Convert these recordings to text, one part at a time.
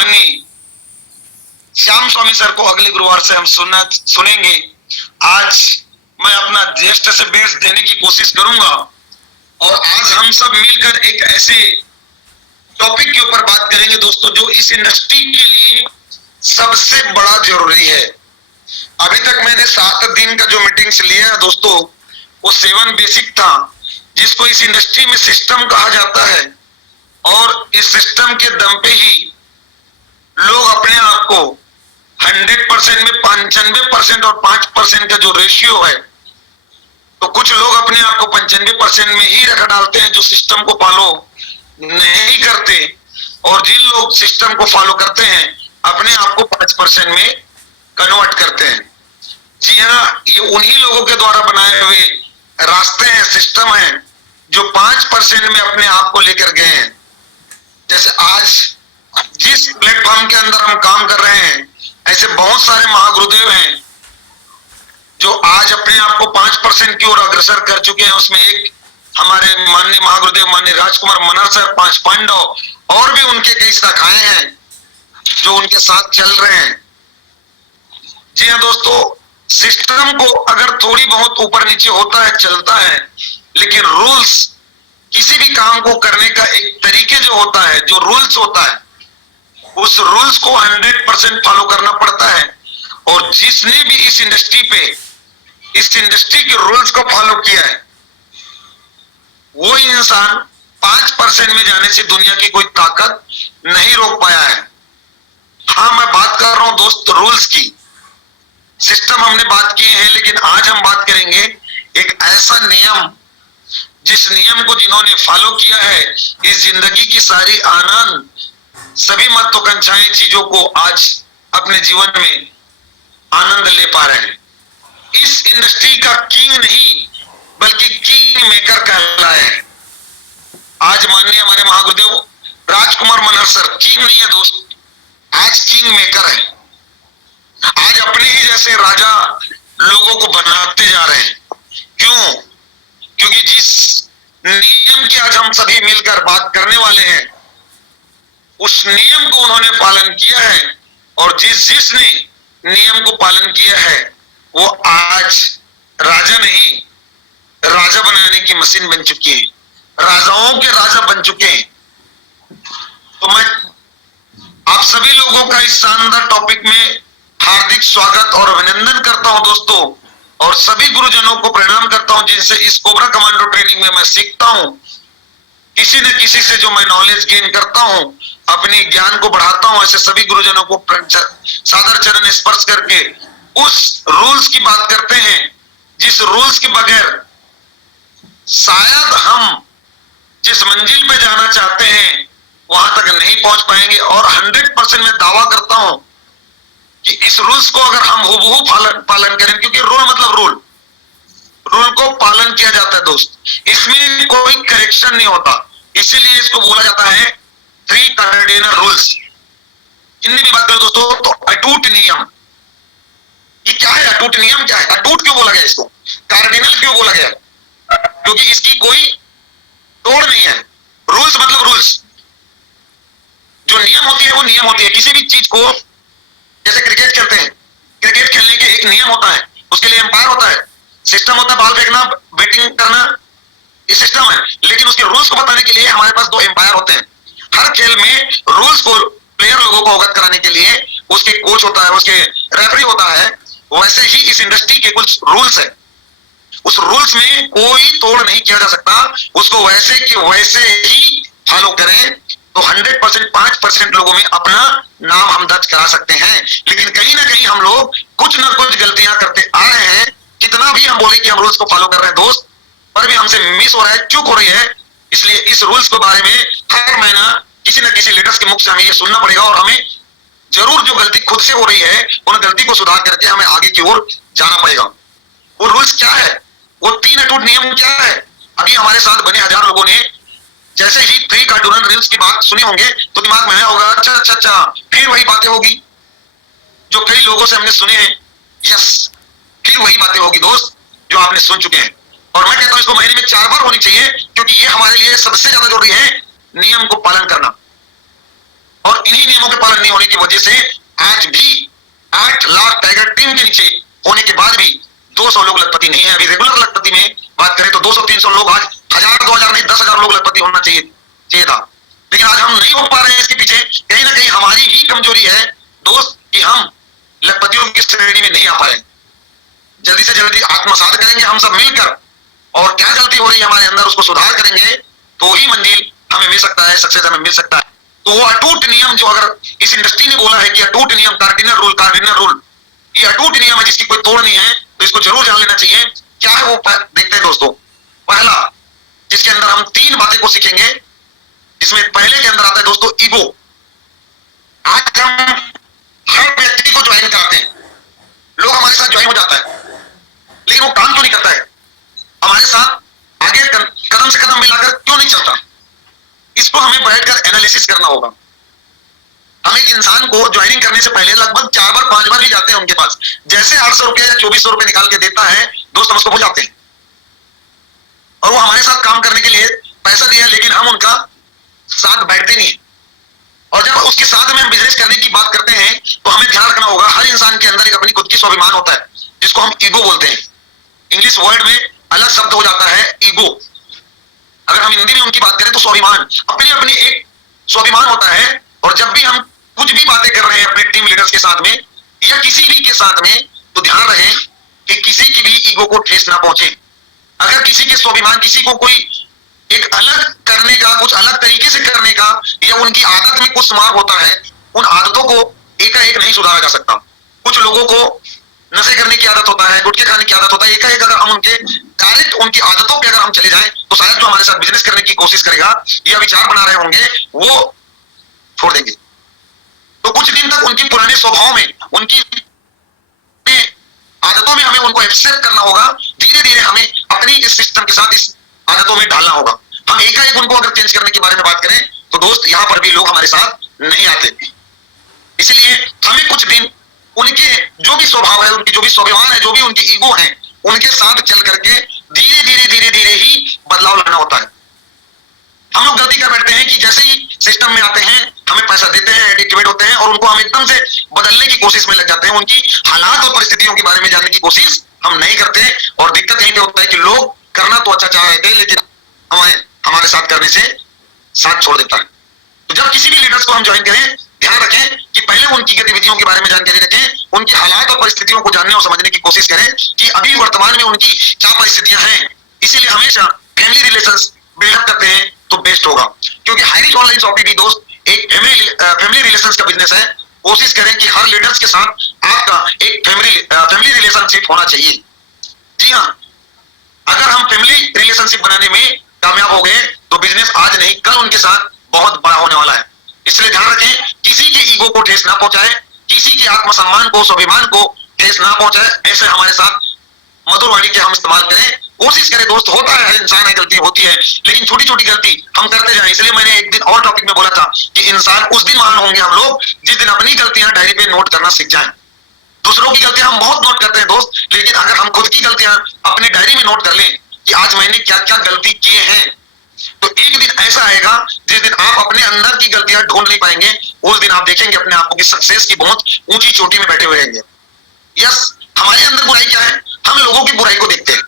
माननीय श्याम स्वामी सर को अगले गुरुवार से हम सुनेंगे। आज मैं अपना ज्येष्ठ से बेस्ट देने की कोशिश करूंगा और आज हम सब मिलकर एक ऐसे टॉपिक के ऊपर बात करेंगे दोस्तों, जो इस इंडस्ट्री के लिए सबसे बड़ा जरूरी है। अभी तक मैंने 7 दिन का जो मीटिंग्स लिया है दोस्तों, वो 7 बेसिक था, जिसको इस इंडस्ट्री में सिस्टम कहा जाता है। और इस सिस्टम के दम पे ही लोग अपने आप को 100% में 95% और 5% का जो रेशियो है, तो कुछ लोग अपने आप को 95% में ही रख डालते हैं जो सिस्टम को फॉलो नहीं करते, और जिन लोग सिस्टम को फॉलो करते हैं अपने आप को 5% में कन्वर्ट करते हैं। जी हाँ, ये उन्हीं लोगों के द्वारा बनाए हुए रास्ते हैं, सिस्टम हैं, जो 5% में अपने आप को लेकर गए हैं। जैसे आज जिस प्लेटफॉर्म के अंदर हम काम कर रहे हैं, ऐसे बहुत सारे महागुरुदेव हैं जो आज अपने आप को 5% की ओर अग्रसर कर चुके हैं। उसमें एक हमारे माननीय महागुरुदेव माननीय राजकुमार मनहर सर, 5 पांडव, और भी उनके कई शाखाएं हैं जो उनके साथ चल रहे हैं। जी हाँ दोस्तों, सिस्टम को अगर थोड़ी बहुत ऊपर नीचे होता है, चलता है, लेकिन रूल्स, किसी भी काम को करने का एक तरीके जो होता है, जो रूल्स होता है, उस रूल्स को 100% फॉलो करना पड़ता है। और जिसने भी इस इंडस्ट्री के रूल्स को फॉलो किया है, वो इंसान 5% में जाने से दुनिया की कोई ताकत नहीं रोक पाया है। हाँ, मैं बात कर रहा हूं दोस्त रूल्स की। सिस्टम हमने बात की है, लेकिन आज हम बात करेंगे एक ऐसा नियम, जिस नियम को जिन्होंने फॉलो किया है, इस जिंदगी की सारी आनंद, सभी महत्वाकांक्षाएं चीजों को आज अपने जीवन में आनंद ले पा रहे हैं। इस इंडस्ट्री का किंग नहीं बल्कि किंग मेकर कहलाए हैं। आज माननीय हमारे महागुरुदेव राजकुमार मनहर सर किंग नहीं है दोस्त, आज किंग मेकर है। आज अपने ही जैसे राजा लोगों को बनाते जा रहे हैं। क्यों? क्योंकि जिस नियम की आज हम सभी मिलकर बात करने वाले हैं, उस नियम को उन्होंने पालन किया है, और जिसने नियम को पालन किया है, वो आज राजा नहीं, राजा बनाने की मशीन बन चुकी है, राजाओं के राजा बन चुके हैं। तो मैं आप सभी लोगों का इस शानदार टॉपिक में हार्दिक स्वागत और अभिनंदन करता हूं दोस्तों, और सभी गुरुजनों को प्रणाम करता हूं जिनसे इस कोबरा कमांडो ट्रेनिंग में मैं सीखता हूं। किसी न किसी से जो मैं नॉलेज गेन करता हूं, अपने ज्ञान को बढ़ाता हूं, ऐसे सभी गुरुजनों को सादर चरण स्पर्श करके उस रूल्स की बात करते हैं, जिस रूल्स के बगैर शायद हम जिस मंजिल पे जाना चाहते हैं वहां तक नहीं पहुंच पाएंगे। और 100% में दावा करता हूं कि इस रूल्स को अगर हम हूबहू पालन करें, क्योंकि रूल मतलब रूल को पालन किया जाता है दोस्त, इसमें कोई करेक्शन नहीं होता, इसीलिए इसको बोला जाता है 3 कार्डिनल रूल्स। हिंदी में बात करें दोस्तों तो अटूट नियम। ये क्या है? अटूट नियम क्या है? अटूट क्यों बोला गया इसको? कार्डिनल क्यों बोला गया? क्योंकि इसकी कोई तोड़ नहीं है। रूल्स मतलब रूल्स, जो नियम होती है वो नियम होती है। किसी भी चीज को, जैसे क्रिकेट खेलते हैं, क्रिकेट खेलने के एक नियम होता है, उसके लिए एम्पायर होता है, सिस्टम होता है, बॉल फेंकना, बैटिंग करना, ये सिस्टम है। लेकिन उसके रूल्स को बताने के लिए हमारे पास 2 एम्पायर होते हैं। हर खेल में रूल्स को प्लेयर लोगों को अवगत कराने के लिए उसके कोच होता है, उसके रेफरी होता है। वैसे ही इस इंडस्ट्री के कुछ रूल्स है, उस रूल्स में कोई तोड़ नहीं किया जा सकता, उसको वैसे कि वैसे ही फॉलो करें तो 100% 5% लोगों में अपना नाम हम दर्ज करा सकते हैं। लेकिन कहीं ना कहीं हम लोग कुछ ना कुछ गलतियां करते आ रहे हैं। कितना भी हम बोले कि हम रूल्स को फॉलो कर रहे हैं दोस्त, पर भी हमसे मिस हो रहा है, चूक हो रही है। इसलिए इस रूल्स के बारे में हर महीना किसी न किसी लीडर्स के मुख से हमें ये सुनना पड़ेगा, और हमें जरूर जो गलती खुद से हो रही है उन गलती को सुधार करके हमें आगे की ओर जाना पड़ेगा। वो रूल्स क्या है? वो 3 अटूट नियम क्या है? अभी हमारे साथ बने 1000 लोगों ने जैसे ही 3 कार्डिनल रूल्स की बात सुने होंगे तो दिमाग में आया होगा, अच्छा, फिर वही बातें होगी जो कई लोगों से हमने सुने हैं। यस, फिर वही बातें होगी दोस्त जो आपने सुन चुके हैं। और मैं कहता हूं इसको महीने में 4 बार होनी चाहिए, क्योंकि ये हमारे लिए सबसे ज्यादा जरूरी है, नियम को पालन करना। और इन्हीं नियमों के पालन नहीं होने की वजह से आज भी 8 लाख टाइगर टीम के नीचे होने के बाद भी 200 लोग लखपति नहीं है। अभी रेगुलर लखपति में बात करें तो 200-300 लोग, आज 1000-2000 नहीं 10,000 लोग लखपति होना चाहिए था, लेकिन आज हम नहीं हो पा रहे हैं। इसके पीछे कहीं ना कहीं हमारी ही कमजोरी है दोस्त कि हम लखपतियों की श्रेणी में नहीं आ पाए। जल्दी से जल्दी आत्मसात करेंगे हम सब मिलकर, और क्या गलती हो रही है हमारे अंदर उसको सुधार करेंगे तो ही मंजिल हमें मिल सकता है, सक्सेस हमें मिल सकता है। तो वो अटूट नियम जो अगर इस इंडस्ट्री ने बोला है कि अटूट नियम, कार्डिनल रूल, ये अटूट नियम है जिसकी कोई तोड़ नहीं है, तो इसको जरूर जान लेना चाहिए। क्या है वो देखते हैं दोस्तों। पहला, जिसके अंदर हम 3 बातें को सीखेंगे, जिसमें पहले के अंदर आता है दोस्तों ईगो। आज हम हर व्यक्ति को ज्वाइन करते हैं, लोग हमारे साथ ज्वाइन हो जाता है, लेकिन वो काम क्यों नहीं करता है, हमारे साथ आगे कदम से कदम मिलाकर क्यों नहीं चलता। इसको हमें बैठकर एनालिसिस करना होगा। हम एक इंसान को ज्वाइनिंग करने से पहले लगभग 4 बार 5 बार भी जाते हैं उनके पास। जैसे 800 रुपए या 2400 रुपए निकाल के देता है दोस्त, हम उसको भूल जाते हैं, और वो हमारे साथ काम करने के लिए पैसा दिया, लेकिन हम उनका साथ बैठते नहीं। और जब उसके साथ में हम बिजनेस करने की बात करते हैं तो हमें ध्यान रखना होगा, हर इंसान के अंदर एक अपनी खुद की स्वाभिमान होता है, जिसको हम ईगो बोलते हैं। इंग्लिश वर्ड में अलग शब्द हो जाता है ईगो। अगर हम हिंदी में उनकी बात करें तो स्वाभिमान, अपनी अपनी एक स्वाभिमान होता है। और जब भी हम कुछ भी बातें कर रहे हैं अपने टीम लीडर्स के साथ में या किसी भी के साथ में, तो ध्यान रहे कि किसी की भी ईगो को ठेस ना पहुंचे। अगर किसी के स्वाभिमान, किसी को कोई एक अलग करने का, कुछ अलग तरीके से करने का, या उनकी आदत में कुछ सुधार होता है, उन आदतों को एकाएक नहीं सुधारा जा सकता। कुछ लोगों को नशे करने की आदत होता है, गुटखे खाने की आदत होता है, एकाएक अगर हम उनके डायरेक्ट उनकी आदतों पे अगर हम चले जाएं तो शायद जो हमारे साथ बिजनेस करने की कोशिश करेगा या विचार बना रहे होंगे वो छोड़ देंगे। तो कुछ दिन तक उनके पुराने स्वभाव में, उनकी आदतों में हमें उनको एक्सेप्ट करना होगा। धीरे धीरे हमें अपनी इस सिस्टम के साथ इस आदतों में डालना होगा। हम एकाएक उनको अगर चेंज करने के बारे में बात करें तो दोस्त यहाँ पर भी लोग हमारे साथ नहीं आते। इसलिए हमें कुछ दिन उनके जो भी स्वभाव है, उनकी जो भी स्वाभिमान है, जो भी उनकी ईगो है, उनके साथ चल करके धीरे धीरे ही बदलाव लाना होता है। हम लोग गलती कर बैठते हैं कि जैसे ही सिस्टम में आते हैं, हमें पैसा देते हैं, एडिक्टिवेट होते हैं, और उनको हम एकदम से बदलने की कोशिश में लग जाते हैं। उनकी हालात और परिस्थितियों के बारे में जानने की कोशिश हम नहीं करते, और दिक्कत यहीं पे होता है कि लोग करना तो अच्छा चाह रहे थे, लेकिन हमारे साथ करने से साथ छोड़ देता है। तो जब किसी भी लीडर्स को हम ज्वाइन करें, ध्यान रखें कि पहले उनकी गतिविधियों के बारे में जानकारी रखें, उनकी हालात और परिस्थितियों को जानने और समझने की कोशिश करें कि अभी वर्तमान में उनकी क्या परिस्थितियां हैं। इसीलिए हमेशा फैमिली रिलेशंस बिल्डअप करते हैं तो बेस्ट होगा, क्योंकि हाईरिच ऑनलाइन शॉपिंग भी दोस्त एक फैमिली रिलेशंस का बिजनेस है। कोशिश करें कि हर लीडर्स के साथ आपका एक फैमिली रिलेशनशिप होना चाहिए। जी हाँ, अगर हम फैमिली रिलेशनशिप बनाने में कामयाब हो गए तो बिजनेस आज नहीं कल उनके साथ बहुत बड़ा होने वाला है। इसलिए ध्यान रखें, किसी के ईगो को ठेस ना पहुंचाए, किसी के आत्मसम्मान को, स्वाभिमान को ठेस ना पहुंचाए। ऐसे हमारे साथ मधुर वाणी के हम इस्तेमाल करें। कोशिश करें दोस्त, होता है, हर इंसान है, गलती होती है, लेकिन छोटी छोटी गलती हम करते जाएं। इसलिए मैंने एक दिन और टॉपिक में बोला था कि इंसान उस दिन महान होंगे हम लोग जिस दिन अपनी गलतियां डायरी पे नोट करना सीख जाएं। दूसरों की गलतियां हम बहुत नोट करते हैं दोस्त, लेकिन अगर हम खुद की गलतियां अपने डायरी में नोट कर लें कि आज मैंने क्या क्या गलती किए हैं, तो एक दिन ऐसा आएगा जिस दिन आप अपने अंदर की गलतियां ढूंढ नहीं पाएंगे। उस दिन आप देखेंगे अपने आप को कि सक्सेस की बहुत ऊंची चोटी में बैठे हुए रहेंगे। यस, हमारे अंदर बुराई क्या है, हम लोगों की बुराई को देखते हैं।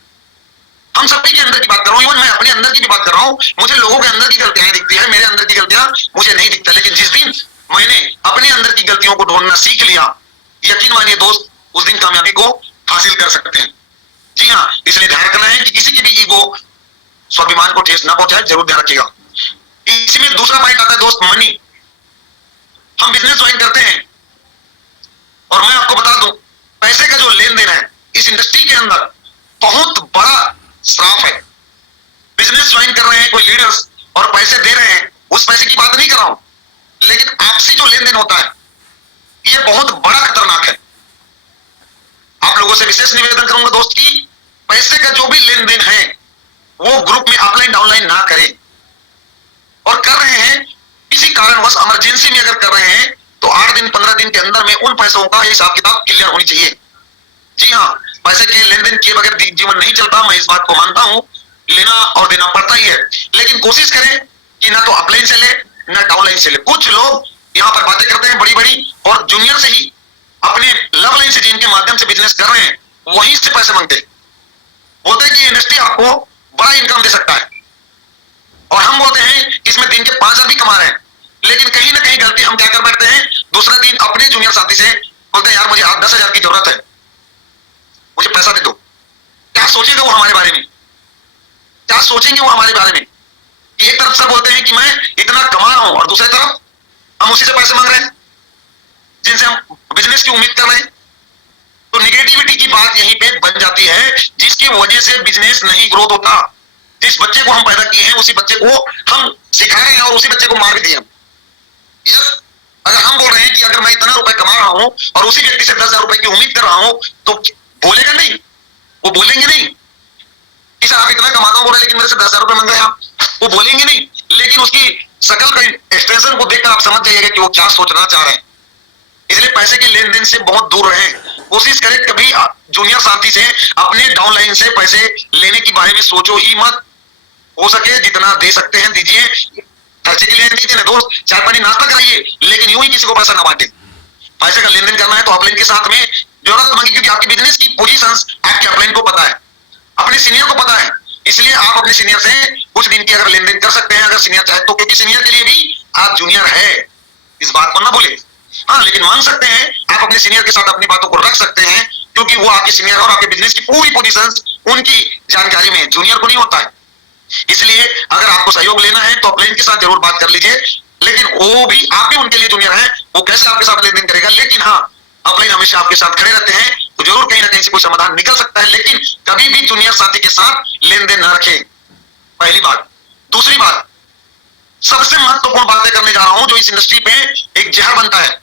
हम सभी के अंदर की बात कर रहा हूं, इवन मैं अपने अंदर की भी बात कर रहा हूं। मुझे लोगों के अंदर की गलतियां दिखती है, मेरे अंदर की गलतियां मुझे नहीं दिखता। लेकिन जिस दिन मैंने अपने अंदर की गलतियों को ढूंढना सीख लिया, यकीन मानिए दोस्त, उस दिन कामयाबी को हासिल कर सकते हैं। जी हाँ, इसलिए ध्यान रखना है कि किसी की भी ईगो, स्वाभिमान को ठेस ना पहुंचाए, जरूर ध्यान रखिएगा। इसमें दूसरा पॉइंट आता है दोस्त, मनी। हम बिजनेस ज्वाइन करते हैं और मैं आपको बता दूं, पैसे का जो लेन देन है इस इंडस्ट्री के अंदर बहुत बड़ा श्राप है। बिजनेस ज्वाइन कर रहे हैं कोई लीडर्स और पैसे दे रहे हैं, उस पैसे की बात नहीं कर रहा हूं, लेकिन आपसी जो लेन देन होता है यह बहुत बड़ा खतरनाक है। आप लोगों से विशेष निवेदन करूंगा दोस्त की पैसे का जो भी लेन देन है वो ग्रुप में ऑफलाइन डाउनलाइन ना करें, और कर रहे हैं किसी कारणवश इमरजेंसी में अगर कर रहे हैं तो 8 दिन 15 दिन के अंदर में उन पैसों का हिसाब किताब क्लियर होनी चाहिए। जी हाँ, पैसे के लेन देन किए बगैर जीवन नहीं चलता, मैं इस बात को मानता हूं, लेना और देना पड़ता ही है। लेकिन कोशिश करें कि ना तो अपलाइन से ले ना डाउनलाइन से ले। कुछ लोग यहाँ पर बातें करते हैं बड़ी बड़ी, और जूनियर से ही अपने लव लाइन से जिनके माध्यम से बिजनेस कर रहे हैं वहीं से पैसे मांगते हैं। बोलते हैं कि इंडस्ट्री आपको बड़ा इनकम दे सकता है, और हम बोलते हैं कि इसमें दिन के 5,000 भी कमा रहे हैं, लेकिन कहीं ना कहीं गलती हम क्या कर बैठते हैं, दूसरा दिन अपने जूनियर साथी से बोलते हैं यार मुझे 10,000 की जरूरत है, मुझे पैसा दे दो। क्या सोचेगा वो हमारे बारे में, क्या सोचेंगे वो हमारे बारे में कि एक तरफ से बोलते हैं कि मैं इतना कमा रहा हूं और दूसरी तरफ हम उसी से पैसे मांग रहे हैं जिनसे हम बिजनेस की उम्मीद कर रहे हैं। तो निगेटिविटी की बात यहीं पे बन जाती है, जिसकी वजह से बिजनेस नहीं ग्रोथ होता। जिस बच्चे को हम पैदा किए हैं उसी बच्चे को हम सिखा रहे हैं और उसी बच्चे को मार भी दिए। अगर हम बोल रहे हैं कि अगर मैं इतना रुपए कमा रहा हूं और उसी व्यक्ति से 10,000 रुपए की उम्मीद कर रहा हूं, तो बोलेगा नहीं, वो बोलेंगे नहीं कि सर आप इतना कमाता हूं बोल रहे लेकिन मेरे से 10,000 रुपए मांग रहे हैं आप, वो बोलेंगे नहीं। लेकिन उसकी शकल का एक्सप्रेशन को देखकर आप समझ जाइएगा कि वो क्या सोचना चाह रहे हैं। इसलिए पैसे के लेन देन से बहुत दूर रहें। कोशिश करें कभी जूनियर साथी से अपने डाउनलाइन से पैसे लेने के बारे में सोचो ही मत। हो सके जितना दे सकते हैं दीजिए, खर्चे के लिए दीजिए ना दोस्त, चाय पानी नाश्ता कराइए, लेकिन यूं ही किसी को पैसा ना बांटे। पैसे का लेन देन करना है तो अपलाइन के साथ में जरूरत मांगी, क्योंकि आपकी बिजनेस की पोजीशंस आपके अपलाइन को पता है, अपने सीनियर को पता है। इसलिए आप अपने सीनियर से कुछ दिन की अगर लेन देन कर सकते हैं, अगर सीनियर चाहे तो, क्योंकि सीनियर के लिए भी आप जूनियर है, इस बात को ना भूले। हाँ, लेकिन मांग सकते हैं, आप अपने सीनियर के साथ अपनी बातों को रख सकते हैं, क्योंकि वो आपके सीनियर और आपके बिजनेस की पूरी पोजीशंस उनकी जानकारी में है, जूनियर को नहीं होता है। इसलिए अगर आपको सहयोग लेना है तो अपलाइन के साथ जरूर बात कर लीजिए, लेकिन वो भी आप भी उनके लिए जूनियर है, वो कैसे आपके साथ लेन देन करेगा। लेकिन हाँ, अपलाइन हमेशा आपके साथ खड़े रहते हैं, तो जरूर कहीं ना कहीं से कोई समाधान निकल सकता है, लेकिन कभी भी जूनियर साथी के साथ लेन देन न रखें, पहली बात। दूसरी बात, सबसे महत्वपूर्ण बातें करने जा रहा हूं जो इस इंडस्ट्री पे एक जहर बनता है।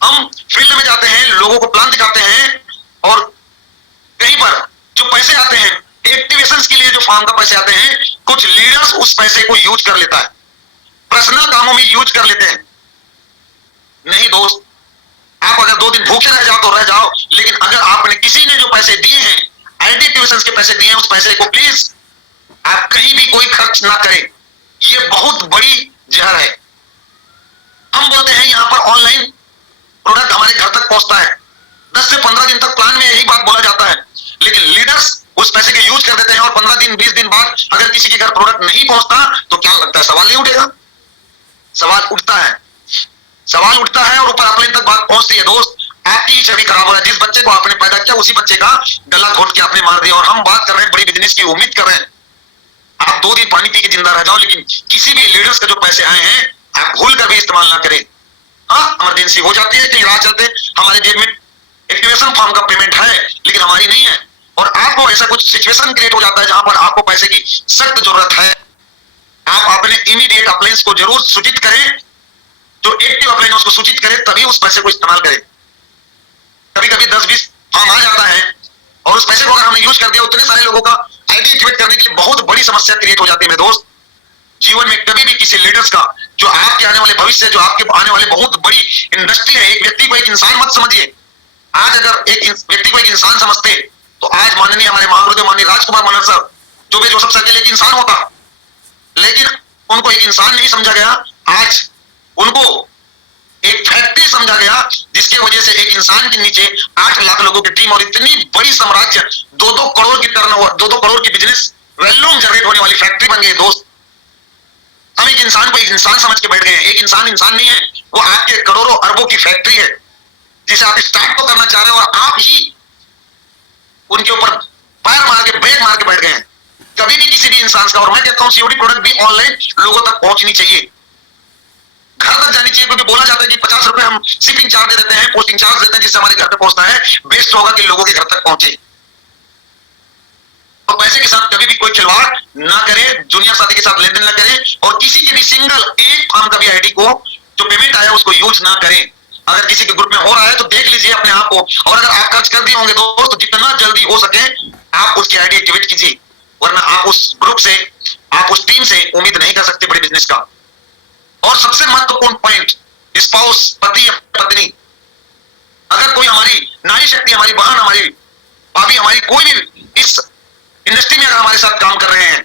हम फील्ड में जाते हैं, लोगों को प्लान दिखाते हैं, और कहीं पर जो पैसे आते हैं एक्टिवेशंस के लिए, जो फार्म का पैसे आते हैं, कुछ लीडर्स उस पैसे को यूज कर लेता है, पर्सनल कामों में यूज कर लेते हैं। नहीं दोस्त, आप अगर 2 दिन भूखे रह जाओ तो रह जाओ, लेकिन अगर आपने किसी ने जो पैसे दिए हैं, आईडी एक्टिवेशंस के पैसे दिए हैं, उस पैसे को प्लीज आप कहीं भी कोई खर्च ना करें। ये बहुत बड़ी जहर है। हम बोलते हैं यहां पर ऑनलाइन प्रोडक्ट हमारे घर तक पहुंचता है, 10 से 15 दिन तक प्लान में यही बात बोला जाता है, लेकिन लीडर्स उस पैसे के यूज कर देते हैं, और 15 दिन 20 दिन बाद अगर किसी के घर प्रोडक्ट नहीं पहुंचता तो क्या लगता है, सवाल नहीं उठेगा? सवाल उठता है, सवाल उठता है, और ऊपर अपलाइन तक बात पहुंचती है। दोस्त, आपकी ही छवि खराब हो रहा है। जिस बच्चे को आपने पैदा किया उसी बच्चे का गला घोट के आपने मार दिया। और हम बात कर रहे हैं बड़ी बिजनेस की उम्मीद कर रहे हैं, आप 2 दिन पानी पी के जिंदा रह जाओ, लेकिन किसी भी लीडर्स का जो पैसे आए हैं आप भूल कर भी इस्तेमाल ना करें। हाँ, इमरजेंसी हो जाती है, कहीं राह चलते हमारे जेब में एक्टिवेशन फॉर्म का पेमेंट है लेकिन हमारी नहीं है, और आपको ऐसा कुछ सिचुएशन क्रिएट हो जाता है जहां पर आपको पैसे की सख्त जरूरत है। आप अपने इमीडिएट अपलाइंस को जरूर सूचित करें, जो एक्टिव अपलाइन उसको सूचित करें, तभी उस पैसे को इस्तेमाल करें। कभी कभी 10-20 फॉर्म आ जाता है, और उस पैसे को अगर हमने यूज कर दिया, उतने सारे लोगों का आईडी एक्टिवेट करने के लिए बहुत बड़ी समस्या क्रिएट हो जाती है। मेरे दोस्त, जीवन में कभी भी किसी लीडर्स का, जो आपके आने वाले भविष्य, जो आपके आने वाले बहुत बड़ी इंडस्ट्री है, एक व्यक्ति को एक इंसान मत समझिए। आज अगर एक व्यक्ति को एक इंसान समझते तो आज माननीय हमारे महागुरुदेव माननीय राजकुमार मल्हर साहब, जो भी जोसेफ सर्किल एक इंसान होता, लेकिन उनको एक इंसान नहीं समझा गया। आज उनको एक फैक्ट्री समझा गया, जिसकी वजह से एक इंसान के नीचे 8 लाख लोगों की टीम और इतनी बड़ी साम्राज्य, 2-2 करोड़ की टर्नओवर, 2-2 करोड़ की बिजनेस वॉल्यूम जनरेट होने वाली फैक्ट्री बन गई। दोस्त, हम एक इंसान को एक इंसान समझ के बैठ गए हैं। एक इंसान इंसान नहीं है, वो आपके करोड़ों अरबों की फैक्ट्री है, जिसे आप स्टार्ट तो करना चाह रहे हैं और आप ही उनके ऊपर पैर मार के ब्रेक मार के बैठ गए हैं। कभी भी किसी भी इंसान का, और मैं कहता हूं सीओडी प्रोडक्ट भी ऑनलाइन लोगों तक पहुंचनी चाहिए, घर तक जानी चाहिए, क्योंकि बोला जाता है कि 50 रुपए हम शिपिंग चार्ज दे देते हैं, पोस्टिंग चार्ज देते हैं, जिससे हमारे घर पे पहुंचता है। बेस्ट होगा कि लोगों के घर तक पहुंचे। तो पैसे के साथ कभी भी कोई खिलवाड़ ना करे, जूनियर साथी के साथ लेन देन ना करे, और किसी के भी सिंगल एक फॉर्म का भी आईडी को जो पेमेंट आया उसको यूज ना करें। अगर किसी के ग्रुप में हो रहा है तो देख लीजिए अपने आप को, और अगर आप खर्च कर दिए होंगे दोस्त तो जितना जल्दी हो सके आप उसकी आईडी एक्टिवेट कीजिए, वरना आप उस ग्रुप से, आप उस टीम से उम्मीद नहीं कर सकते बड़ी बिजनेस का। और सबसे महत्वपूर्ण पॉइंट, स्पाउस, पति या पत्नी, अगर कोई हमारी नारी शक्ति, हमारी बहन, हमारी भाभी, हमारी कोई भी इस इंडस्ट्री में अगर हमारे साथ काम कर रहे हैं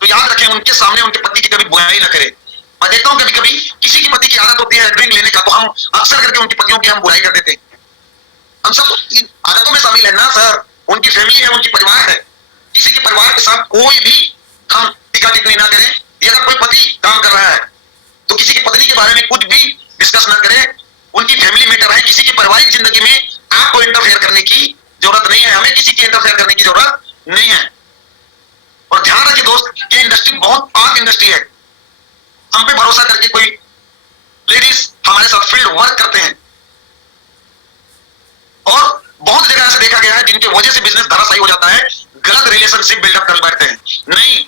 तो याद रखें, उनके सामने उनके पति की कभी बुराई ना करें। मैं देखता हूँ कभी कभी किसी की पति की आदत होती है ड्रिंक लेने का, तो हम अक्सर करके उनकी पतियों की हम बुराई कर देते हैं। हम सब इन आदतों में शामिल है ना सर। उनकी फैमिली है, उनकी परिवार है, किसी के परिवार के साथ कोई भी हम टीका टिप्पणी ना करें। ये अगर कोई पति काम कर रहा है तो किसी की पत्नी के बारे में कुछ भी डिस्कस ना करें। उनकी फैमिली मैटर है, किसी की पारिवारिक जिंदगी में आपको इंटरफेयर करने की जरूरत नहीं है, हमें किसी की इंटरफेयर करने की जरूरत नहीं है। और ध्यान रखिए दोस्त, ये इंडस्ट्री बहुत पाक इंडस्ट्री है। हम पे भरोसा करके कोई लेडीज हमारे साथ फील्ड वर्क करते हैं और बहुत जगह ऐसे देखा गया है जिनकी वजह से बिजनेस धराशायी हो जाता है, गलत रिलेशनशिप बिल्डअप कर बैठते हैं। नहीं,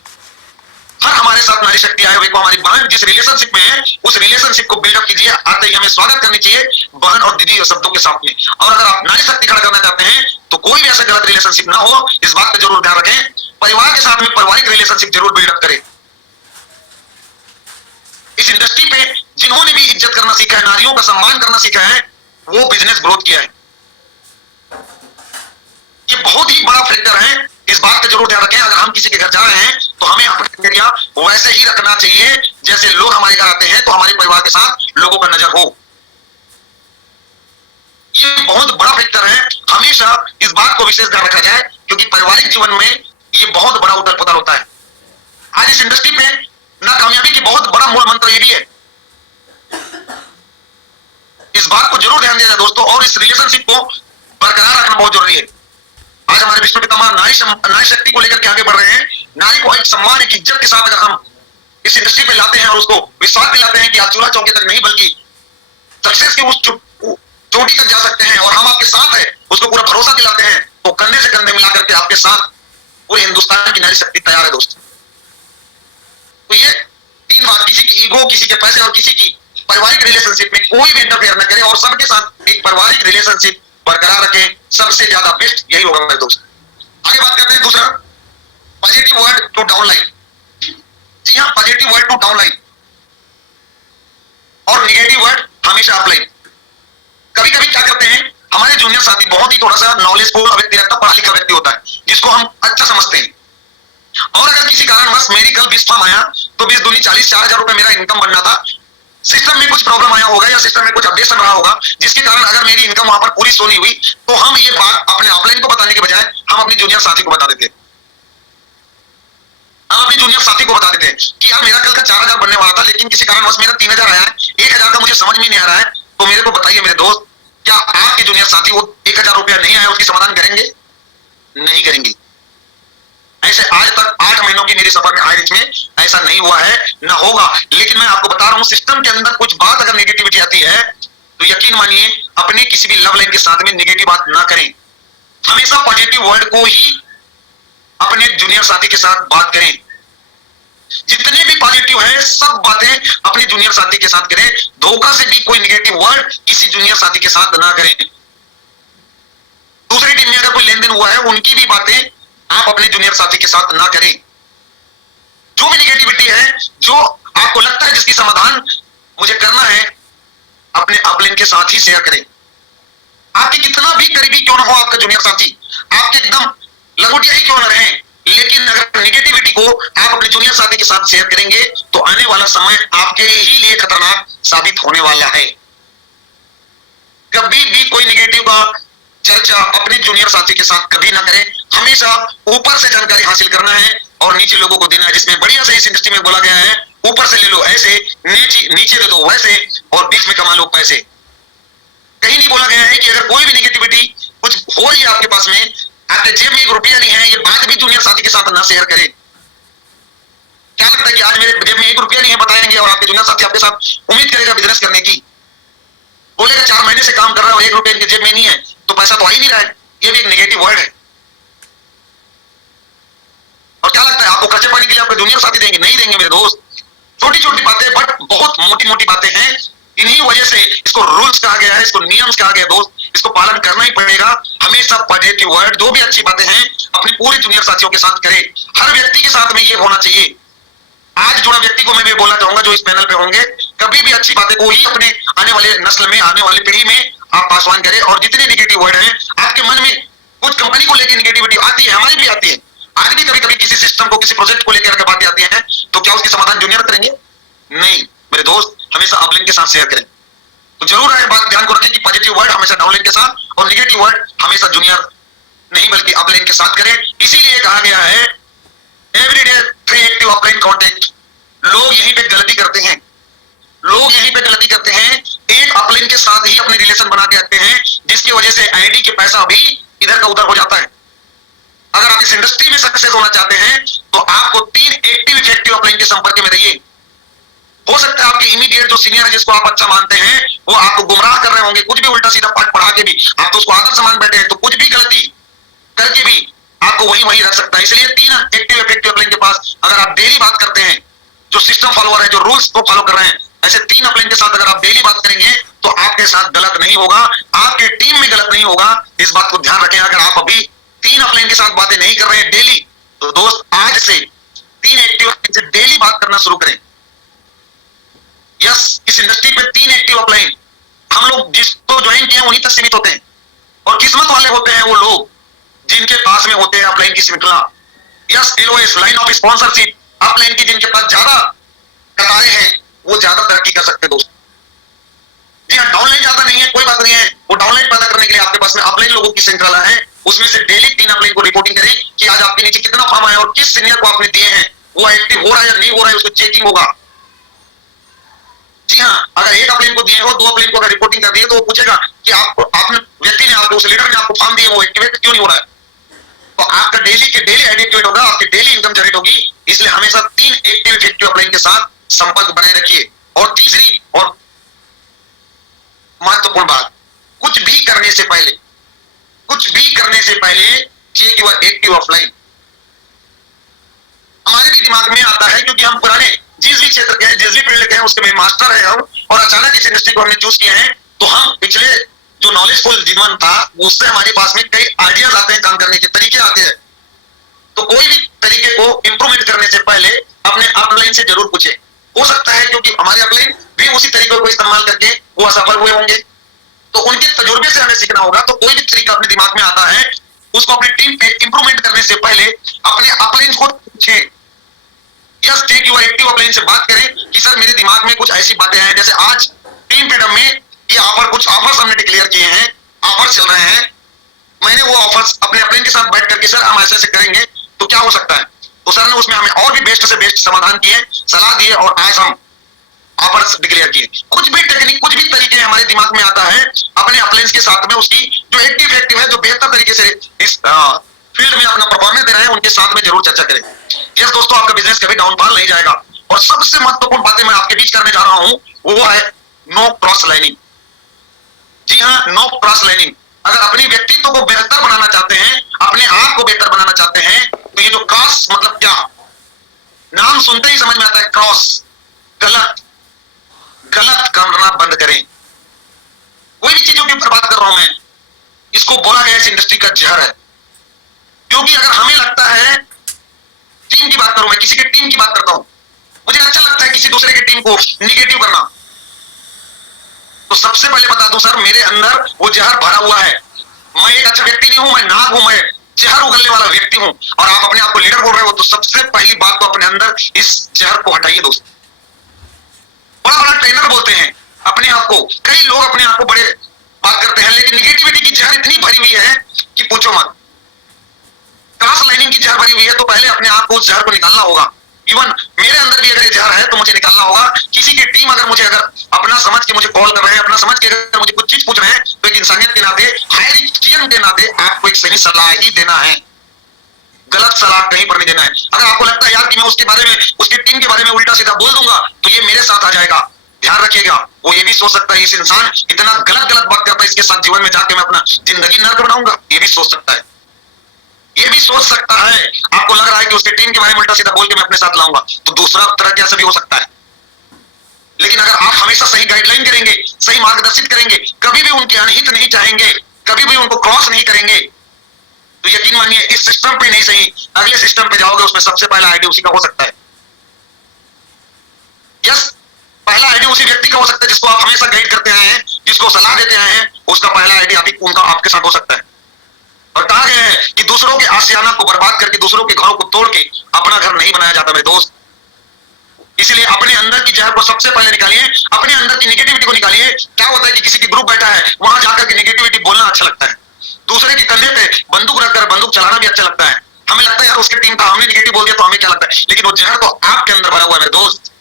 हर हमारे साथ नारी शक्ति आए हुए को हमारी बहन जिस रिलेशनशिप में है उस रिलेशनशिप को बिल्डअप कीजिए। आते ही हमें स्वागत करनी चाहिए बहन और दीदी शब्दों के साथ में। और अगर आप नारी शक्ति खड़ा करना चाहते हैं तो कोई भी ऐसा गलत रिलेशनशिप ना हो, इस बात का जरूर ध्यान रखें। परिवार के साथ में पारिवारिक रिलेशनशिप जरूर बिल्डअप करें। इस इंडस्ट्री पे जिन्होंने भी इज्जत करना सीखा है, नारियों का सम्मान करना सीखा है, वो बिजनेस ग्रोथ किया है। ये बहुत ही बड़ा फैक्टर है, इस बात का जरूर ध्यान रखें। अगर हम किसी के घर जा रहे हैं तो हमें अपना एरिया वैसे ही रखना चाहिए जैसे लोग हमारे घर आते हैं तो हमारे परिवार के साथ लोगों का नजर हो। ये बहुत बड़ा फैक्टर है, हमेशा इस बात को विशेष ध्यान रखा जाए क्योंकि पारिवारिक जीवन में ये बहुत बड़ा उथल पुथल होता है। आज इस इंडस्ट्री पे नाकामयाबी की बहुत बड़ा मूल मंत्र ये भी है। इस बात को जरूर ध्यान दिया जाए दोस्तों, और इस रिलेशनशिप को बरकरार रखना बहुत जरूरी है। आज हमारे विश्व पितामह नारी शक्ति को लेकर के आगे बढ़ रहे हैं। नारी को एक सम्मान, एक इज्जत के साथ अगर हम इस इंडस्ट्री पे लाते हैं और उसको विश्वास दिलाते हैं कि आप चूल्हा चौके तक नहीं बल्कि सक्सेस की उस चोटी तक जा सकते हैं और हम आपके साथ हैं, उसको पूरा भरोसा दिलाते हैं, तो कंधे से कंधे मिला करके आपके साथ पूरे हिंदुस्तान की नारी शक्ति तैयार है दोस्तों। तो ये तीन बात, किसी की ईगो, किसी के पैसे और किसी की पारिवारिक रिलेशनशिप में कोई भी इंटरफेयर न करे और सबके साथ एक पारिवारिक रिलेशनशिप बरकरार रखें, सबसे ज्यादा बेस्ट यही होगा मेरे दोस्त। आगे बात करते हैं दूसरा, पॉजिटिव वर्ड टू डाउनलाइन। जी हाँ, पॉजिटिव वर्ड टू डाउनलाइन और नेगेटिव वर्ड हमेशा अपलाइन। कभी कभी क्या करते हैं, हमारे जूनियर साथी बहुत ही थोड़ा सा नॉलेजफुल व्यक्ति रहता है, पढ़ा लिखा व्यक्ति होता है जिसको हम अच्छा समझते हैं, और अगर किसी कारणवश मेरी कल 20 फॉर्म आया तो 20 दूनी 40, 4,000 रुपए मेरा इनकम बनना था, सिस्टम में कुछ प्रॉब्लम आया होगा या सिस्टम में कुछ अपडेशन रहा होगा जिसके कारण अगर मेरी इनकम वहां पर पूरी शो नहीं हुई, तो हम ये बात अपने ऑफलाइन को बताने के बजाय हम अपने जूनियर साथी को बता देते, हम अपने जूनियर साथी को बता देते हैं कि यार मेरा कल का 4,000 बनने वाला था लेकिन किसी कारणवश मेरा 3,000 आया है, 1,000 का मुझे समझ में नहीं आ रहा है, तो मेरे को बताइए मेरे दोस्त, क्या आपके जूनियर साथी वो 1,000 रुपया नहीं आया उसकी समाधान करेंगे? नहीं करेंगे। ऐसे आज तक 8 महीनों की मेरी सफर में आयरिश में ऐसा नहीं हुआ है, न होगा। लेकिन मैं आपको बता रहा हूं, सिस्टम के अंदर कुछ बात अगर नेगेटिविटी आती है तो यकीन मानिए अपने किसी भी लव लाइन के साथ में नेगेटिव बात ना करें, हमेशा पॉजिटिव वर्ड को ही अपने जूनियर साथी के साथ बात करें। जितने भी पॉजिटिव है सब बातें अपने जूनियर साथी के साथ करें, धोखा से भी कोई नेगेटिव वर्ड किसी जूनियर साथी के साथ ना करें। दूसरी टीम में अगर कोई लेन देन हुआ है उनकी भी बातें आप अपने जूनियर साथी के साथ ना करें। जो भी नेगेटिविटी है, जो आपको लगता है जिसकी समाधान मुझे करना है, अपने अपलाइन के साथ ही शेयर करें। आपके कितना भी करीबी क्यों ना हो आपका जूनियर साथी, आपके एकदम लंगोटिया ही क्यों ना रहे, लेकिन अगर नेगेटिविटी को आप अपने जूनियर साथी के साथ शेयर करेंगे तो आने वाला समय आपके ही लिए खतरनाक साबित होने वाला है। कभी भी कोई नेगेटिव का चर्चा अपने जूनियर साथी के साथ कभी ना करें। हमेशा ऊपर से जानकारी हासिल करना है और नीचे लोगों को देना है, जिसमें बढ़िया से इस इंडस्ट्री में बोला गया है, ऊपर से ले लो ऐसे, नीचे दे दो वैसे, और बीच में कमा लो पैसे। कहीं नहीं बोला गया है कि अगर कोई भी नेगेटिविटी कुछ हो रही है आपके पास में, आपके जेब में 1 रुपया नहीं है, ये बात भी जूनियर साथी के साथ ना शेयर करें। क्या लगता है कि आज मेरे जेब में 1 रुपया नहीं है बताएंगे और आपके जूनियर साथी आपके साथ उम्मीद करेगा बिजनेस करने की, बोलेगा 4 महीने से काम कर रहा है और 1 रुपया इनके जेब में नहीं है तो पैसा तो आ ही नहीं रहा है, ये भी एक नेगेटिव वर्ड है। और क्या लगता है आपको खर्चे पानी के लिए आपके जूनियर साथी देंगे? नहीं देंगे मेरे दोस्त। छोटी छोटी बातें बट बहुत मोटी मोटी बातें हैं, इन्हीं वजह से इसको रूल्स कहा गया है, इसको नियम कहा गया दोस्त, इसको पालन करना ही पड़ेगा। हमेशा पॉजिटिव वर्ड, जो भी अच्छी बातें हैं अपने पूरे जूनियर साथियों के साथ करें। हर व्यक्ति के साथ में ये होना चाहिए। आज जुड़ा व्यक्ति को मैं भी बोलना चाहूंगा जो इस पैनल पे होंगे, कभी भी अच्छी बातें को ही अपने आने वाले नस्ल में, आने वाली पीढ़ी में आप पासवान करें। और जितने नेगेटिव वर्ड हैं आपके मन में, कुछ कंपनी को लेकर नेगेटिविटी आती है, हमारी भी आती है, आज भी कभी कभी किसी सिस्टम को, किसी प्रोजेक्ट को लेकर बातें आती हैं, तो क्या उसकी समाधान जूनियर करेंगे? नहीं। मेरे दोस्त हमेशा अपलाइन के साथ शेयर करें। तो जरूर है बात ध्यान को रखें कि पॉजिटिव वर्ड हमेशा डाउनलाइन के साथ और निगेटिव वर्ड हमेशा जूनियर नहीं बल्कि अपलाइन के साथ करें। इसीलिए कहा गया है एवरीडे 3 एक्टिव अपलाइन कॉन्टेक्ट। लोग यहीं पे गलती करते हैं, लोग यहीं पे गलती करते हैं, एक अपलाइन के साथ ही अपने रिलेशन बना के रखते हैं, जिसकी वजह से आईडी के पैसा भी इधर का उधर हो जाता है। अगर आप इस इंडस्ट्री में सक्सेस होना चाहते हैं तो आपको 3 एक्टिव इफेक्टिव अपलाइन के संपर्क में रहिए। हो सकता है आपके इमीडिएट जो सीनियर है जिसको आप अच्छा मानते हैं वो आपको गुमराह कर रहे होंगे, कुछ भी उल्टा सीधा पाठ पढ़ा के भी आप तो उसको आदर समान बैठे हैं, तो कुछ भी गलती करके भी आपको वही वही रख सकता है। इसलिए 3 एक्टिव इफेक्टिव अपलाइन के पास अगर आप डेली बात करते हैं, जो सिस्टम फॉलोअर है, जो रूल्स को फॉलो कर रहे हैं, ऐसे 3 अपलाइन के साथ अगर आप डेली बात करेंगे तो आपके साथ गलत नहीं होगा, आपके टीम में गलत नहीं होगा। इस बात को ध्यान रखें। अगर आप अभी 3 अपलाइन के साथ बातें नहीं कर रहे हैं डेली, तो दोस्त आज से 3 एक्टिव अपलाइन से डेली बात करना शुरू करें। यस, इस इंडस्ट्री पे 3 एक्टिव अपलाइन हम लोग जिसको ज्वाइन किए उन्हीं तक सीमित होते हैं, और किस्मत वाले होते हैं वो लोग जिनके पास में होते हैं अपलाइन की श्रृंखला। Yes, LOS line of sponsorship upline की जिनके पास ज्यादा कतारें हैं वो ज्यादा तरक्की कर सकते हैं दोस्त। जी हाँ, डाउनलाइन ज्यादा नहीं है कोई बात नहीं है, वो डाउनलाइन पैदा करने के लिए आपके पास में अपलाइन लोगों की श्रृंखला है। उसमें से डेली 3 अपलाइन को रिपोर्टिंग करें कि आज आपके नीचे कितना फॉर्म आया और किस सीनियर को आपने दिए हैं, वो एक्टिव हो रहा है या नहीं हो रहा है, उसको चेकिंग होगा। जी हाँ, अगर 1 अपलाइन को दिए हो, 2 अपलाइन को अगर रिपोर्टिंग कर दिए तो वो पूछेगा कि आपने व्यक्ति ने आपको, उस लीडर ने आपको फॉर्म दिए, वो एक्टिवेट क्यों नहीं हो रहा है। तो आपका डेली के डेली एडिक्टेड होगा, आपकी डेली इनकम जनरेट होगी। इसलिए हमेशा 3 एक्टिव इफेक्टिव अपलाइन के साथ संपर्क बनाए रखिए। और तीसरी और महत्वपूर्ण बात, कुछ भी करने से पहले चेक योर एक्टिव अपलाइन। हमारे भी दिमाग में आता है क्योंकि हम पुराने जिस भी क्षेत्र के हैं, जिस भी फील्ड के हैं, उसके में मास्टर है हम, और अचानक इस इंडस्ट्री को हमने चूज किए हैं, तो हम पिछले जो नॉलेजफुल जीवन था उससे हमारे पास में कई आइडियाज आते हैं, काम करने के तरीके आते हैं। तो कोई भी तरीके को इंप्रूवमेंट करने से पहले अपने अपलाइन से जरूर पूछे। हो सकता है क्योंकि हमारे अपलाइन भी उसी तरीकों को इस्तेमाल करके वो असफल हुए होंगे, तो उनके तजुर्बे से हमें सीखना होगा। तो कोई भी तरीका अपने दिमाग में आता है उसको अपनी टीम पे इंप्रूवमेंट करने से पहले अपने अपलाइन को पूछे। Yes, take your active upline से बात करें कि सर मेरे दिमाग में कुछ ऐसी बातें हैं, जैसे आज टीम फ्रीडम में ये कुछ ऑफर्स हमने डिक्लेयर किए हैं, ऑफर्स चल रहे हैं, मैंने वो ऑफर्स अपने अपलाइन के साथ बैठ करके सर हम ऐसे करेंगे तो क्या हो सकता है, तो सर ने उसमें हमें और भी बेस्ट से बेस्ट समाधान किए, सलाह दिए, और आज हम ऑफर्स डिक्लेयर किए। कुछ भी टेक्निक, कुछ भी तरीके हमारे दिमाग में आता है अपने अपलाइंस के साथ में, उसकी जो एक्टिव है, जो बेहतर तरीके से इस फील्ड में अपना परफॉर्मेंस दे रहे हैं, उनके साथ में जरूर चर्चा करें। यस दोस्तों, आपका बिजनेस कभी डाउनफॉल नहीं जाएगा। और सबसे महत्वपूर्ण बातें मैं आपके बीच करने जा रहा हूं, वो है नो क्रॉस लाइनिंग। जी हाँ, नो क्रॉस लाइनिंग। अगर अपने व्यक्तित्व को बेहतर बनाना चाहते हैं, अपने आप को बेहतर बनाना चाहते हैं, तो ये जो क्रॉस मतलब क्या, नाम सुनते ही समझ में आता है क्रॉस, गलत करना बंद करें। कोई भी चीजों के ऊपर बात कर रहा हूं मैं, इसको बोला गया इस इंडस्ट्री का जहर है। क्योंकि अगर हमें लगता है, टीम की बात करूं, मैं किसी के टीम की बात करता हूं, मुझे अच्छा लगता है किसी दूसरे की टीम को निगेटिव करना, तो सबसे पहले बता दूं सर, मेरे अंदर वो जहर भरा हुआ है। मैं एक अच्छा व्यक्ति नहीं हूं, मैं नाग हूं, मैं जहर उगलने वाला व्यक्ति हूं। और आप अपने आप को लीडर बोल रहे हो, तो सबसे पहली बात तो अपने अंदर इस जहर को हटाइए दोस्त। बड़ा बड़ा ट्रेनर बोलते हैं अपने आप को, कई लोग अपने आप को बड़े बात करते हैं, लेकिन निगेटिविटी की जहर इतनी भरी हुई है कि पूछो मत। क्रॉस लाइनिंग की जहर भरी हुई है, तो पहले अपने आप को उस जहर को निकालना होगा। इवन मेरे अंदर भी अगर ये जहर है तो मुझे निकालना होगा। किसी की टीम अगर मुझे अपना समझ के मुझे कॉल कर रहे हैं, अपना समझ के अगर मुझे कुछ चीज पूछ रहे हैं, तो एक इंसानियत के नाते, हायरियन के नाते आपको एक सही सलाह ही देना है, गलत सलाह कहीं पर नहीं देना है। अगर आपको लगता है यार कि मैं उसके बारे में, उसकी टीम के बारे में उल्टा सीधा बोल दूंगा, तो ये मेरे साथ आ जाएगा। ध्यान रखिएगा, वो ये भी सोच सकता है इस इंसान इतना गलत बात करता है, इसके साथ जीवन में जाके मैं अपना जिंदगी नर्क बनाऊंगा, ये भी सोच सकता है। ये भी सोच सकता है, आपको लग रहा है कि उसके टीम के बारे में उल्टा सीधा बोल के मैं अपने साथ लाऊंगा, तो दूसरा तरह कैसे भी हो सकता है। लेकिन अगर आप हमेशा सही गाइडलाइन करेंगे, सही मार्गदर्शित करेंगे, कभी भी उनके अनहित नहीं चाहेंगे, कभी भी उनको क्रॉस नहीं करेंगे, तो यकीन मानिए इस सिस्टम पे नहीं सही अगले सिस्टम पे जाओगे, उसमें सबसे पहला आईडी उसी का हो सकता है। यस, पहला आईडी उसी व्यक्ति का हो सकता है जिसको आप हमेशा गाइड करते आए हैं, जिसको सलाह देते आए हैं, उसका पहला आईडी अभी उनका आपके साथ हो सकता है। और कहा गया है कि दूसरों के आशियाना को बर्बाद करके, दूसरों के घरों को तोड़ के अपना घर नहीं बनाया जाता मेरे दोस्त। इसलिए अपने अंदर की जहर को सबसे पहले निकालिए, अपने अंदर की नेगेटिविटी को निकालिए। क्या होता है कि किसी की ग्रुप बैठा है, वहां जाकर के नेगेटिविटी बोलना अच्छा लगता है, दूसरे के कंधे पे बंदूक रखकर बंदूक चलाना भी अच्छा लगता है। हमें लगता है यार उसकी टीम था, हमने नेगेटिव बोल दिया तो हमें क्या लगता है, लेकिन वो जहर तो आपके अंदर भरा हुआ है मेरे दोस्त,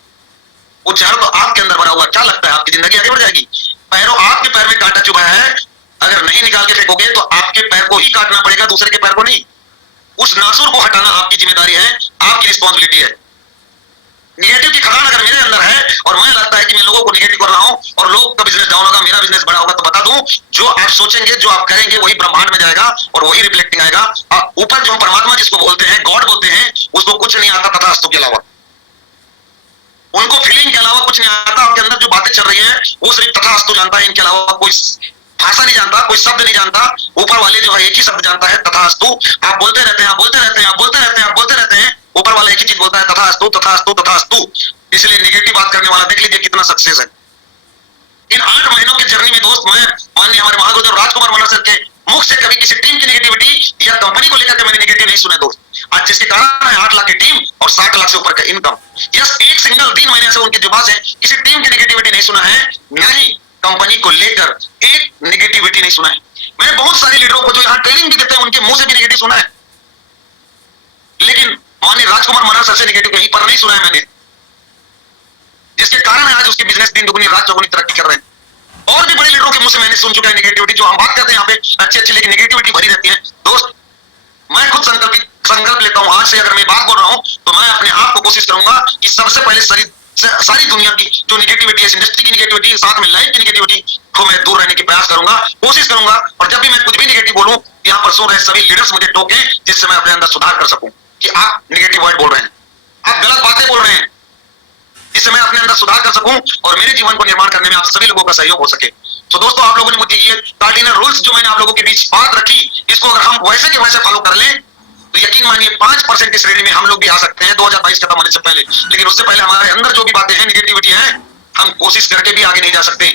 वो जहर तो आपके अंदर भरा हुआ है। क्या लगता है आपकी जिंदगी आगे बढ़ जाएगी? पैरों, आपके पैर में कांटा चुभा है, अगर नहीं निकाल के फेंकोगे तो आपके पैर को ही काटना पड़ेगा, दूसरे के पैर को नहीं। उस नासूर को हटाना आपकी जिम्मेदारी है, आपकी रिस्पॉन्सिबिलिटी है। निगेटिव की खदान अगर मेरे अंदर है और मुझे लगता है कि मैं लोगों को निगेटिव कर रहा हूं और लोग का बिजनेस डाउन होगा, मेरा बिजनेस बड़ा होगा, तो बता दूं, जो आप सोचेंगे, जो आप करेंगे, वही ब्रह्मांड में जाएगा और वही रिफ्लेक्टिंग आएगा। ऊपर जो परमात्मा जिसको बोलते हैं, गॉड बोलते हैं, उसको कुछ नहीं आता तथास्तु के अलावा, उनको फीलिंग के अलावा कुछ नहीं आता। आपके अंदर जो बातें चल रही है वो सिर्फ तथास्तु जानता है, इनके अलावा कोई भाषा नहीं जानता, कोई शब्द नहीं जानता। ऊपर वाले जो है एक ही शब्द जानता है, तथास्तु। आप बोलते रहते हैं, आप बोलते रहते हैं, आप बोलते रहते हैं, आप बोलते रहते हैं, ऊपर वाला एक ही चीज बोलता है, तथास्तु, तथास्तु, तथास्तु। इसलिए नेगेटिव बात करने वाला देख लीजिए कितना सक्सेस है। इन 8 महीनों की जर्नी में दोस्त, मैं माननीय हमारे महागुरु राजकुमार मल्हार सर के मुख से कभी किसी टीम की नेगेटिविटी या कंपनी को लेकर के मैंने नेगेटिव नहीं सुना दोस्त। आज जिसके कारण है 8 लाख की टीम और 60 लाख से ऊपर का इनकम। यस, एक सिंगल 3 महीने से उनकी जुबान से किसी टीम की नेगेटिविटी नहीं सुना है, ना ही कंपनी को लेकर एक नेगेटिविटी नहीं सुना है। मैंने बहुत सारे लीडरों को जो यहाँ ट्रेनिंग भी देते हैं उनके मुंह से भी नेगेटिव सुना है, लेकिन माननीय राजकुमार मल्हार सर से नेगेटिव कहीं पर नहीं सुना है मैंने, जिसके कारण आज उसके बिजनेस दिन दुगनी रात चौगुनी तरक्की कर रहे हैं। और भी बड़े लीडरों के मुंह से मैंने सुन चुका है नेगेटिविटी, जो हम बात करते हैं यहाँ पे अच्छी अच्छी, लेकिन नेगेटिविटी भरी रहती है दोस्त। मैं खुद संकल्प लेता हूं, आज से अगर मैं बात बोल रहा हूं तो मैं अपने आप को कोशिश करूंगा कि सबसे पहले सारी दुनिया की जो नेगेटिविटी है, इंडस्ट्री की नेगेटिविटी, साथ में लाइफ की नेगेटिविटी को मैं दूर रहने की प्रयास करूंगा, कोशिश करूंगा। और जब भी मैं कुछ भी नेगेटिव बोलूं, यहाँ पर सुन रहे सभी लीडर्स मुझे टोके, जिससे मैं अपने अंदर सुधार कर सकूं कि आप नेगेटिव वर्ड बोल रहे हैं, आप गलत बातें बोल रहे हैं, जिससे मैं अपने अंदर सुधार कर सकूं और मेरे जीवन को निर्माण करने में आप सभी लोगों का सहयोग हो सके। तो दोस्तों, आप लोगों ने मुझे ये कार्डिनल रूल्स जो मैंने आप लोगों के बीच बात रखी, इसको अगर हम वैसे के वैसे फॉलो कर लें तो यकीन मानिए 5% की श्रेणी में हम लोग भी आ सकते हैं 2022 खत्म होने से पहले। लेकिन उससे पहले हमारे अंदर जो भी बातें हैं, नेगेटिविटी है, हम कोशिश करके भी आगे नहीं जा सकते।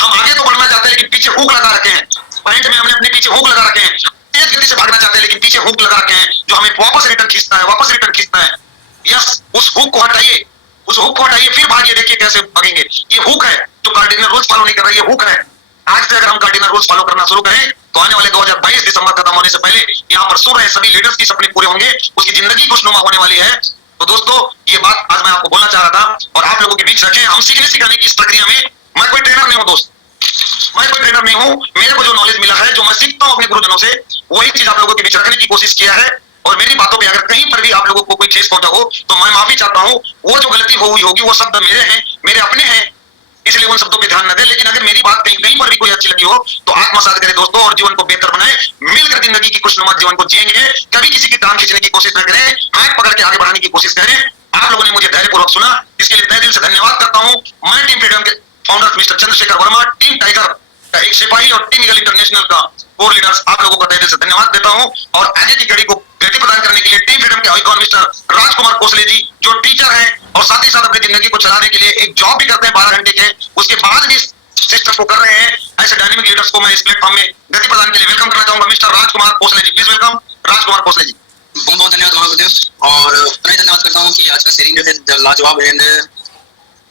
हम आगे तो बढ़ना चाहते हैं लेकिन पीछे हुक लगा रखे हैं, पॉइंट में हमने अपने पीछे हुक लगा रखे हैं। तेज गति से भागना चाहते हैं लेकिन पीछे हुक लगा रखे हैं, जो हमें वापस रिटर्न खींचता है, वापस रिटर्न खींचता है। यस, उस हुक को हटाइए, उस हुक को हटाइए, फिर भागिए, देखिए कैसे भागेंगे। ये हुक है जो कार्डिनल रूल्स फॉलो नहीं कर रहा है, ये हुक है। आज से अगर हम कार्डिनल रूल्स फॉलो करना शुरू करें तो आने वाले 2022 दिसंबर खत्म होने से पहले यहाँ पर सुन रहे सभी लीडर्स की सपने पूरे होंगे, उसकी जिंदगी खुशनुमा होने वाली है। तो दोस्तों, ये बात आज मैं आपको बोलना चाह रहा था और आप लोगों के बीच रखें। हम सीखने सिखाने की इस प्रक्रिया में, मैं कोई ट्रेनर नहीं हूँ दोस्त, मैं कोई ट्रेनर नहीं हूँ। मेरे को जो नॉलेज मिला है, जो मैं सीखता हूँ अपने गुरुजनों से, वही चीज आप लोगों के बीच रखने की कोशिश किया है। और मेरी बातों पे अगर कहीं पर भी आप लोगों को कोई ठेस पहुंचा हो तो मैं माफी चाहता हूँ। वो जो गलती हुई होगी वो शब्द मेरे हैं, मेरे अपने हैं, इसलिए उन शब्दों पे ध्यान न दें। लेकिन अगर मेरी बात कहीं पर भी कोई अच्छी लगी हो तो आत्मसात करें दोस्तों और जीवन को बेहतर बनाएं। मिलकर जिंदगी की खुशनुमा जीवन को जिएंगे। कभी किसी की टांग खींचने की कोशिश न करें, हाथ पकड़ के आगे बढ़ाने की कोशिश करें। आप लोगों ने मुझे धैर्यपूर्वक सुना, इसके लिए तहे दिल से धन्यवाद करता हूं। मैं टीम फ्रीडम के founder mister Chandrashekhar Verma, team tiger का एक सिपाही और टीम ईगल इंटरनेशनल का कोर लीडर्स, आप लोगों को तहे दिल से धन्यवाद देता हूं। और आगे की कड़ी को गति प्रदान करने के लिए टीम फ्रीडम के आइकॉन मिस्टर राजकुमार कोसले जी, जो टीचर हैं और साथ ही साथ अपनी जिंदगी को चलाने के लिए एक जॉब भी करते हैं 12 घंटे के, उसके बाद भी सिस्टम को कर रहे हैं। ऐसे डायनेमिक लीडर्स को मैं इस प्लेटफॉर्म में गति प्रदान के लिए वेलकम करना चाहूंगा। Mister Rajkumar Kosle ji, please welcome. Rajkumar Kosle ji, बहुत बहुत धन्यवाद महागुरुदेव। और मैं धन्यवाद करता हूँ कि आज का सेटिंग जो है लाजवाब है।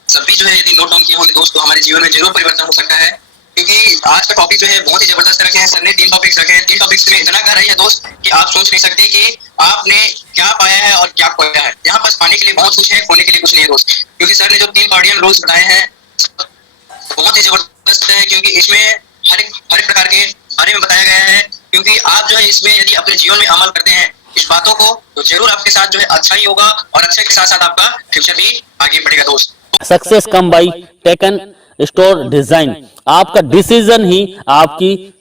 सभी जो है यदि नोट डाउन किए होंगे दोस्त, तो हमारे जीवन में जरूर परिवर्तन हो सकता है। क्योंकि आज का टॉपिक जो है बहुत ही जबरदस्त रखे हैं सर ने। 3 टॉपिक्स रखे हैं। 3 टॉपिक्स में इतना गहराई है दोस्त कि आप सोच नहीं सकते कि आपने क्या पाया है और क्या खोया है। यहाँ पास पाने के लिए बहुत कुछ है, खोने के लिए कुछ नहीं है दोस्त। क्योंकि सर ने जो 3 कार्डिनल रूल्स बताए हैं बहुत ही जबरदस्त है, क्योंकि इसमें हर एक प्रकार के बारे में बताया गया है। क्योंकि आप जो है इसमें यदि अपने जीवन में अमल करते हैं इस बातों को, तो जरूर आपके साथ जो है अच्छा ही होगा और अच्छे के साथ साथ आपका फ्यूचर भी आगे बढ़ेगा दोस्त। Success come by taken store design. आपका डिसीजन ही आपकी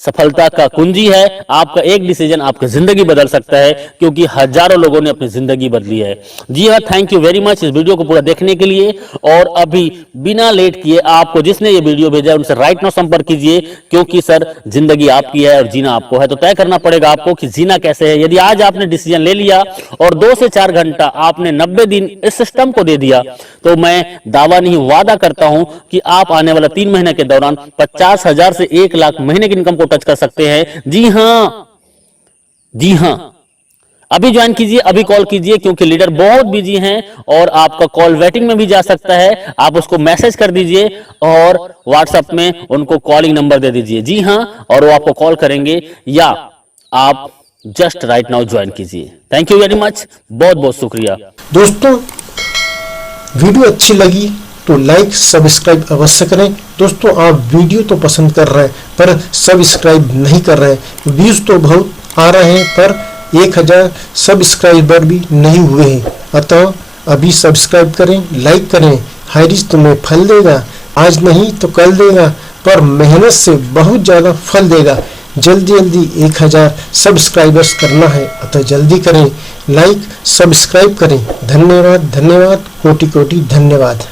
सफलता का कुंजी है। आपका एक डिसीजन आपकी जिंदगी बदल सकता है, क्योंकि हजारों लोगों ने अपनी जिंदगी बदली है। जी हाँ, थैंक यू वेरी मच इस वीडियो को पूरा देखने के लिए। और अभी बिना लेट किए आपको जिसने ये वीडियो भेजा उनसे राइट नाउ संपर्क कीजिए, क्योंकि सर जिंदगी आपकी है और जीना आपको है। तो तय करना पड़ेगा आपको कि जीना कैसे है। यदि आज आपने डिसीजन ले लिया और 2 से 4 घंटा आपने 90 दिन इस सिस्टम को दे दिया, तो मैं दावा नहीं वादा करता हूं कि आप आने वाला 3 महीने के दौरान 50,000 से 1 लाख महीने की इनकम को टच कर सकते हैं। जी हां, अभी ज्वाइन कीजिए, अभी कॉल कीजिए, क्योंकि लीडर बहुत बिजी हैं और आपका कॉल वेटिंग में भी जा सकता है। आप उसको मैसेज कर दीजिए और व्हाट्सएप में उनको कॉलिंग नंबर दे दीजिए। जी हाँ, और वो आपको कॉल करेंगे, या आप जस्ट राइट नाउ ज्वाइन कीजिए। थैंक यू वेरी मच, बहुत बहुत शुक्रिया। दोस्तों, वीडियो अच्छी लगी तो लाइक सब्सक्राइब अवश्य करें। दोस्तों, आप वीडियो तो पसंद कर रहे हैं पर सब्सक्राइब नहीं कर रहे हैं। व्यूज तो बहुत आ रहे हैं पर 1000 सब्सक्राइबर भी नहीं हुए हैं। अतः अभी सब्सक्राइब करें, लाइक करें। हाइरिज तुम्हें फल देगा, आज नहीं तो कल देगा, पर मेहनत से बहुत ज़्यादा फल देगा। जल्दी जल्दी 1000 सब्सक्राइबर्स करना है, अतः जल्दी करें, लाइक सब्सक्राइब करें। धन्यवाद धन्यवाद, कोटि कोटि धन्यवाद।